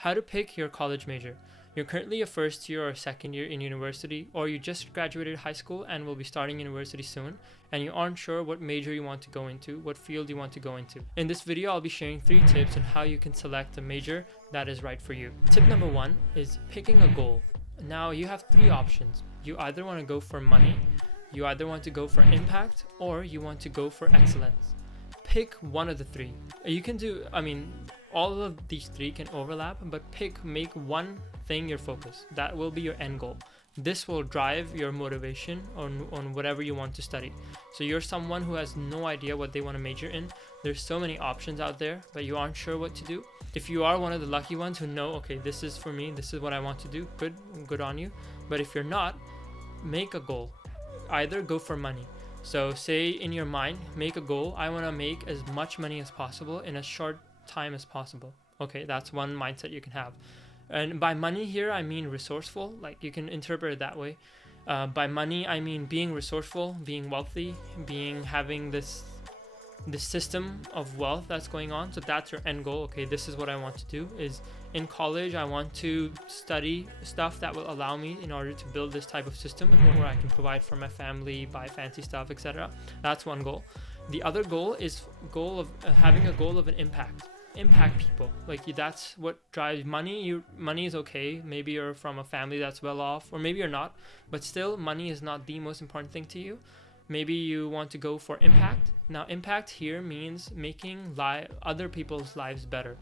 How to pick your college major. You're currently a first year or second year in university, or you just graduated high school and will be starting university soon, and you aren't sure what major you want to go into, what field you want to go into. In this video, I'll be sharing 3 tips on how you can select a major that is right for you. Tip number 1 is picking a goal. Now you have 3 options. You either want to go for money, you either want to go for impact, or you want to go for excellence. Pick one of the 3. You can do, all of these 3 can overlap, but make one thing your focus. That will be your end goal. This will drive your motivation on whatever you want to study. So you're someone who has no idea what they want to major in. There's so many options out there, but you aren't sure what to do. If you are one of the lucky ones who know, okay, this is for me, this is what I want to do, good on you. But if you're not, make a goal. Either go for money. So say in your mind, make a goal. I want to make as much money as possible in a short time as possible. Okay, that's one mindset you can have. And by money here, I mean resourceful. Like, you can interpret it that way. By money, I mean being resourceful, being wealthy, having this system of wealth that's going on. So that's your end goal. Okay, this is what I want to do. Is in college, I want to study stuff that will allow me in order to build this type of system where I can provide for my family, buy fancy stuff, etc. That's one goal. The other goal is having a goal of an impact people. Like, that's what drives money. Money is okay. Maybe you're from a family that's well off, or maybe you're not, but still money is not the most important thing to you. Maybe you want to go for impact. Now, impact here means making other people's lives better.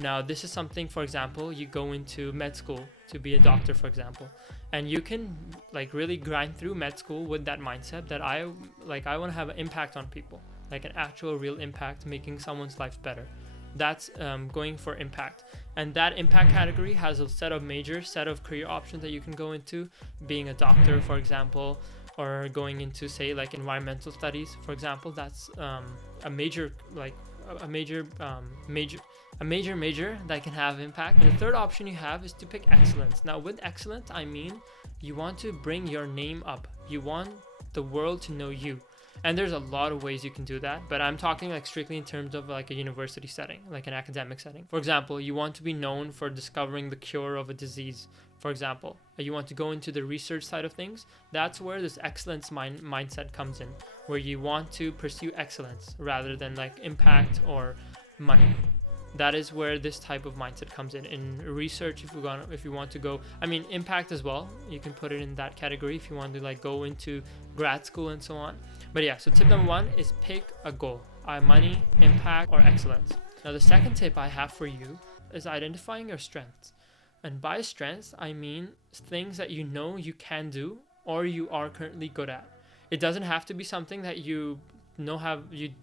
Now, this is something, for example, you go into med school to be a doctor, for example, and you can really grind through med school with that mindset that I want to have an impact on people, like an actual real impact, making someone's life better. That's going for impact. And that impact category has a set of career options that you can go into, being a doctor, for example, or going into, say, environmental studies, for example. That's a major that can have impact. And the third option you have is to pick excellence. Now, with excellence, I mean you want to bring your name up. You want the world to know you. And there's a lot of ways you can do that, but I'm talking strictly in terms of a university setting, like an academic setting. For example, you want to be known for discovering the cure of a disease, for example. You want to go into the research side of things. That's where this excellence mindset comes in, where you want to pursue excellence rather than impact or money. That is where this type of mindset comes in. In research, if you want to go, impact as well, you can put it in that category if you want to go into grad school and so on. But yeah, so tip number 1 is pick a goal, money, impact, or excellence. Now, the second tip I have for you is identifying your strengths. And by strengths, I mean things that you know you can do or you are currently good at. It doesn't have to be something that you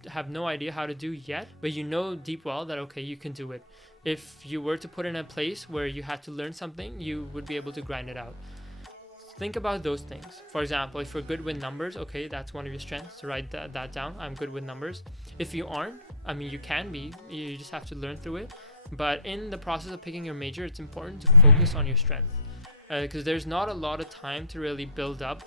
have no idea how to do yet, but you know deep well that, okay, you can do it. If you were to put in a place where you had to learn something, you would be able to grind it out. Think about those things. For example, if you're good with numbers, okay, that's one of your strengths. So write that down. I'm good with numbers. If you aren't, you can be. You just have to learn through it. But in the process of picking your major, it's important to focus on your strength, because there's not a lot of time to really build up.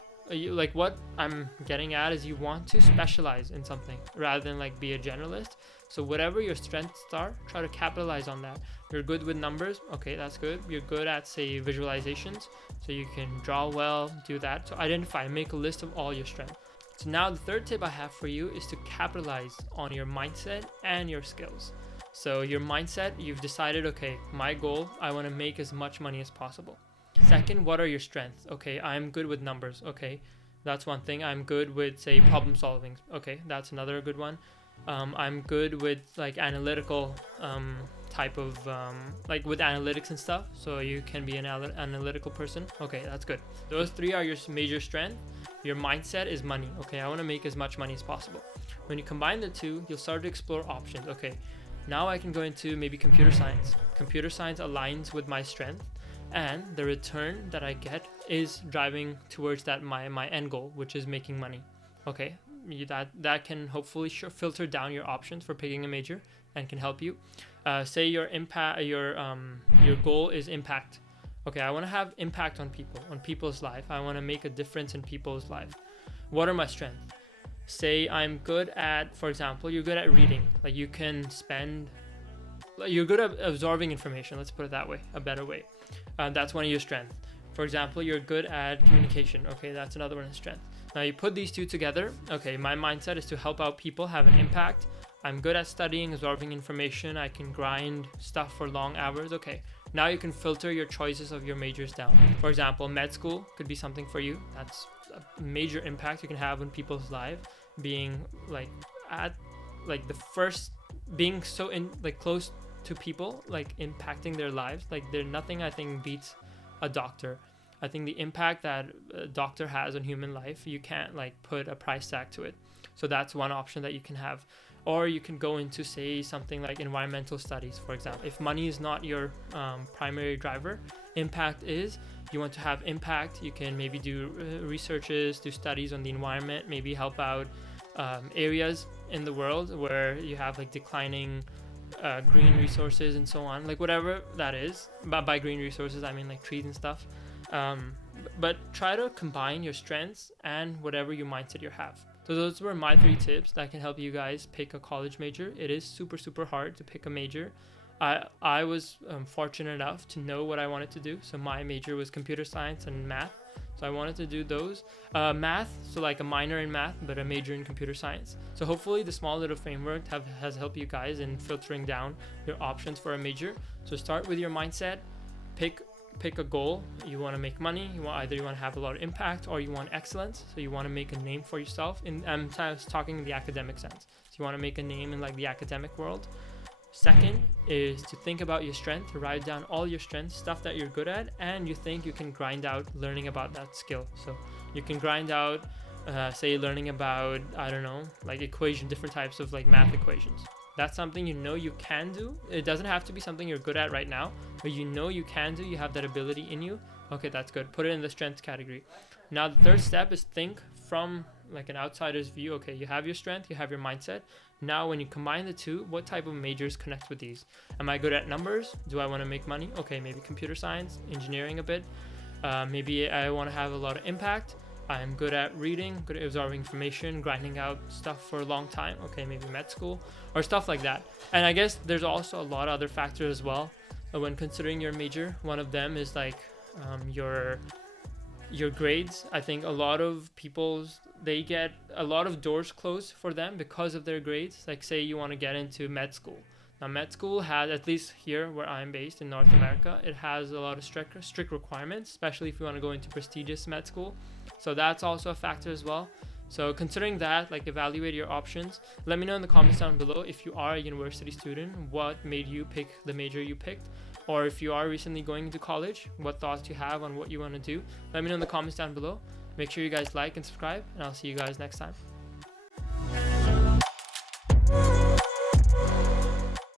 What I'm getting at is you want to specialize in something rather than be a generalist. So whatever your strengths are, try to capitalize on that. You're good with numbers, okay, that's good. You're good at, say, visualizations, so you can draw well, do that. So identify, make a list of all your strengths. So now the third tip I have for you is to capitalize on your mindset and your skills. So your mindset, you've decided, okay, my goal, I want to make as much money as possible. Second, what are your strengths? Okay, I'm good with numbers. Okay, that's one thing. I'm good with, say, problem solving. Okay, that's another good one. I'm good with analytical type of with analytics and stuff. So you can be an analytical person. Okay, that's good. Those 3 are your major strength. Your mindset is money. Okay, I want to make as much money as possible. When you combine the 2, you'll start to explore options. Okay, now I can go into maybe computer science. Computer science aligns with my strength, and the return that I get is driving towards that my end goal, which is making money. Okay, that can hopefully filter down your options for picking a major and can help you. Say your goal is impact. Okay, I want to have impact on people's life. I want to make a difference in people's life. What are my strengths? Say I'm good at, for example, you're good at reading. You can spend you're good at absorbing information. Let's put it that way, a better way. That's one of your strengths. For example, you're good at communication. Okay, that's another one of strength. Now you put these two together. Okay, my mindset is to help out people, have an impact. I'm good at studying, absorbing information. I can grind stuff for long hours. Okay, now you can filter your choices of your majors down. For example, med school could be something for you. That's a major impact you can have on people's lives. Being like at like the first, being so in like close to people, like impacting their lives. Like there's nothing I think beats a doctor. I think the impact that a doctor has on human life, you can't like put a price tag to it. So that's one option that you can have. Or you can go into, say, something like environmental studies, for example. If money is not your primary driver, impact is. You want to have impact, you can maybe do researches, do studies on the environment, maybe help out areas in the world where you have like declining green resources and so on, like whatever that is. But by green resources, I mean like trees and stuff. But try to combine your strengths and whatever your mindset you have. So those were my 3 tips that can help you guys pick a college major. It is super hard to pick a major. I was fortunate enough to know what I wanted to do. So my major was computer science and math. So I wanted to do those. Math, so like a minor in math, but a major in computer science. So hopefully the small little framework has helped you guys in filtering down your options for a major. So start with your mindset, pick a goal. You want to make money, you want to have a lot of impact, or you want excellence. So you want to make a name for yourself. I'm talking in the academic sense. So you want to make a name in like the academic world. Second is to think about your strength, to write down all your strengths, stuff that you're good at, and you think you can grind out learning about that skill. So you can grind out, say, learning about, I don't know, like different types of like math equations. That's something you know you can do. It doesn't have to be something you're good at right now, but you know you can do. You have that ability in you. Okay, that's good. Put it in the strengths category. Now, the third step is think from like an outsider's view. Okay, you have your strength, you have your mindset. Now, when you combine the two, what type of majors connect with these? Am I good at numbers? Do I want to make money? Okay, maybe computer science, engineering a bit. Maybe I want to have a lot of impact. I'm good at reading, good at absorbing information, grinding out stuff for a long time. Okay, maybe med school or stuff like that. And I guess there's also a lot of other factors as well when considering your major. One of them is like your grades. I think a lot of they get a lot of doors closed for them because of their grades. Like say you want to get into med school. Now med school has, at least here where I'm based in North America, it has a lot of strict requirements, especially if you want to go into prestigious med school. So that's also a factor as well. So considering that, like evaluate your options. Let me know in the comments down below if you are a university student, what made you pick the major you picked. Or if you are recently going into college, what thoughts you have on what you want to do. Let me know in the comments down below. Make sure you guys like and subscribe, and I'll see you guys next time.